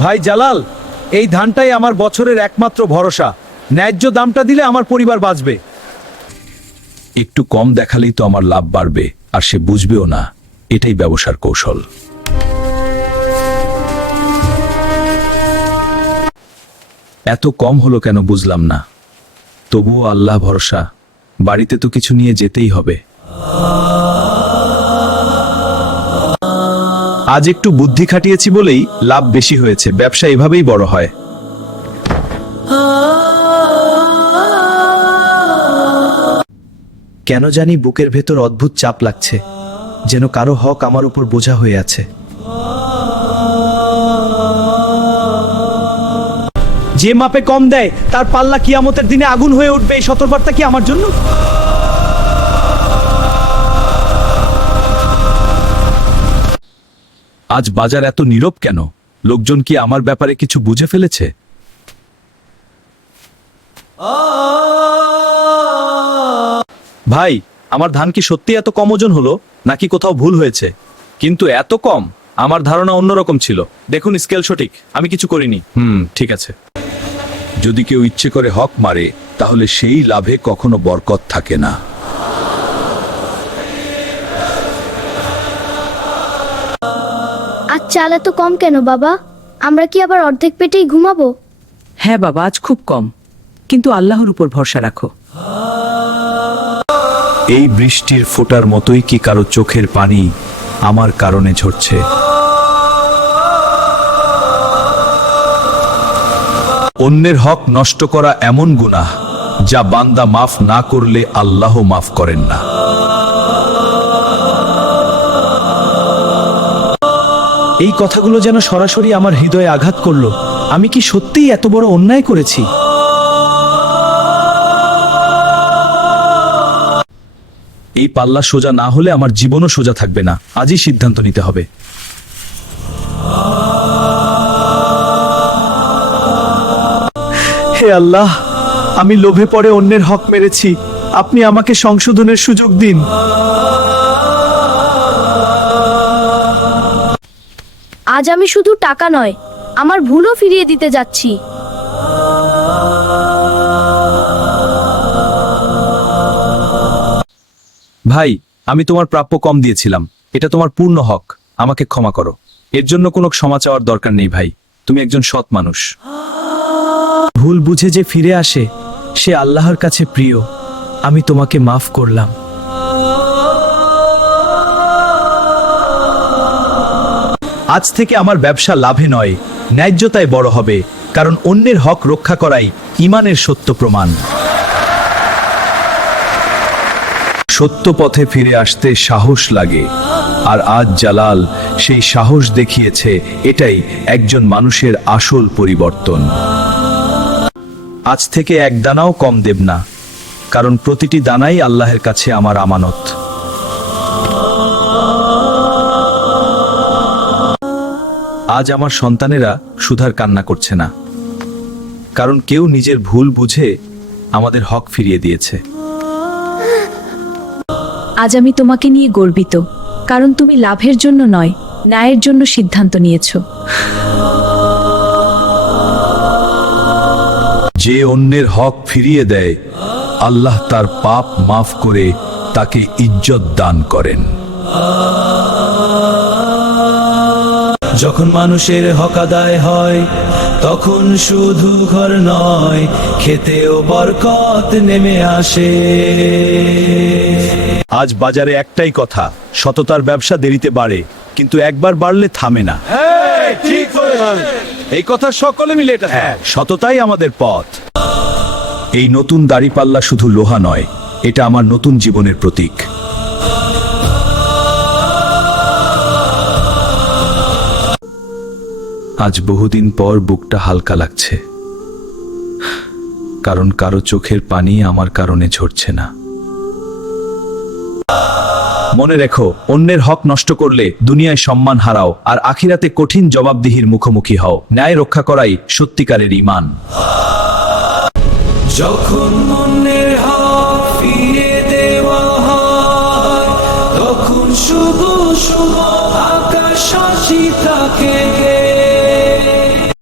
ভাই জালাল, এই ধানটাই আমার বছরের একমাত্র ভরসা। ন্যায্য দামটা দিলে আমার পরিবার বাঁচবে। একটু কম দেখালেই তো আমার লাভ বাড়বে, আর সে বুঝবেও না। এটাই ব্যবসার কৌশল। এত কম হলো কেন বুঝলাম না। তবুও আল্লাহ ভরসা, বাড়িতে তো কিছু নিয়ে যেতেই হবে। আজ একটু বুদ্ধি খাটিয়েছি বলেই লাভ বেশি হয়েছে। ব্যবসা এভাবেই বড় হয়। কেন জানি বুকের ভেতর অদ্ভুত চাপ লাগছে, যেন কারো হক আমার উপর বোঝা হয়ে আছে। যে মাপে কম দেয় তার পাল্লা কিয়ামতের দিনে আগুন হয়ে উঠবে, এই সতর্কবার্তা কি আমার জন্য? আজ বাজার এত নীরব কেন? লোকজন কি আমার ব্যাপারে কিছু বুঝে ফেলেছে? ভাই, আমার ধান কি সত্যি এত কম ওজন হলো, নাকি কোথাও ভুল হয়েছে? কিন্তু এত কম, আমার ধারণা অন্যরকম ছিল। দেখুন, স্কেল সঠিক, আমি কিছু করিনি। ঠিক আছে। যদি কেউ ইচ্ছে করে হক মারে, তাহলে সেই লাভে কখনো বরকত থাকে না। আজ চাল এত কম কেন বাবা? আমরা কি আবার অর্ধেক পেটেই ঘুমাবো? হ্যাঁ বাবা, আজ খুব কম, কিন্তু আল্লাহর উপর ভরসা রাখো। এই বৃষ্টির ফোঁটার মতোই কি কারো চোখের পানি আমার কারণে ঝরছে? অন্যের হক নষ্ট করা এমন গুনাহ যা বান্দা মাফ না করলে আল্লাহ মাফ করেন না। এই কথাগুলো যেন সরাসরি আমার হৃদয়ে আঘাত করলো। আমি কি সত্যিই এত বড় অন্যায় করেছি? এই পাল্লা সোজা না হলে আমার জীবনও সোজা থাকবে না। আজই সিদ্ধান্ত নিতে হবে। হে আল্লাহ, আমি লোভে পড়ে অন্যের হক মেরেছি। আপনি আমাকে সংশোধনের সুযোগ দিন। আজ আমি শুধু টাকা নয়, আমার ভুলও ফিরিয়ে দিতে যাচ্ছি। ভাই, আমি তোমার প্রাপ্য কম দিয়েছিলাম। এটা তোমার পূর্ণ হক। আমাকে ক্ষমা করো। এর জন্য কোনো ক্ষমা চাওয়ার দরকার নেই ভাই। তুমি একজন সৎ মানুষ। ভুল বুঝে যে ফিরে আসে, সে আল্লাহর কাছে প্রিয়। আমি তোমাকে মাফ করলাম। আজ থেকে আমার ব্যবসা লাভে নয়, ন্যায্যতায় বড় হবে। কারণ অন্যের হক রক্ষা করাই ঈমানের সত্য প্রমাণ। সত্য পথে ফিরে আসতে সাহস লাগে, আর আজ জালাল সেই সাহস দেখিয়েছে। এটাই একজন মানুষের আসল পরিবর্তন। আজ থেকে এক দানাও কম দেব না, কারণ প্রতিটি দানাই আল্লাহর কাছে আমার আমানত। আজ আমার সন্তানেরা সুধার কান্না করছে না, কারণ কেউ নিজের ভুল বুঝে আমাদের হক ফিরিয়ে দিয়েছে। আজ আমি তোমাকে নিয়ে গর্বিত, কারণ তুমি লাভের জন্য নয়, ন্যায়ের জন্য সিদ্ধান্ত নিয়েছো। যে অন্যের হক ফিরিয়ে দেয়, আল্লাহ তার পাপ মাফ করে তাকে ইজ্জত দান করেন। যখন মানুষের হক আদায় হয়, তখন শুধু ঘর নয়, খেতেও বরকত নেমে আসে। আজ বাজারে একটাই কথা, সততার ব্যবসা দেরিতে বাড়ে, কিন্তু একবার বাড়লে থামে না। এই কথা সকলে মিলে এটা। সততাই আমাদের পথ। এই নতুন দাড়িপাল্লা শুধু লোহা নয়, এটা আমার নতুন জীবনের প্রতীক। আজ বহুদিন পর বুকটা হালকা লাগছে, কারণ কারো চোখের পানি আমার কারণে ঝরছে না। মনে রেখো, অন্যের হক নষ্ট করলে দুনিয়ায় সম্মান হারাও, আর আখিরাতে কঠিন জবাবদিহির মুখোমুখি হও। ন্যায় রক্ষা করাই সত্যিকারের ঈমান। যখন অন্যের হক ফিরিয়ে দেওয়া হয়, তখন শুভ শুভ আকাশ হাসি থাকে।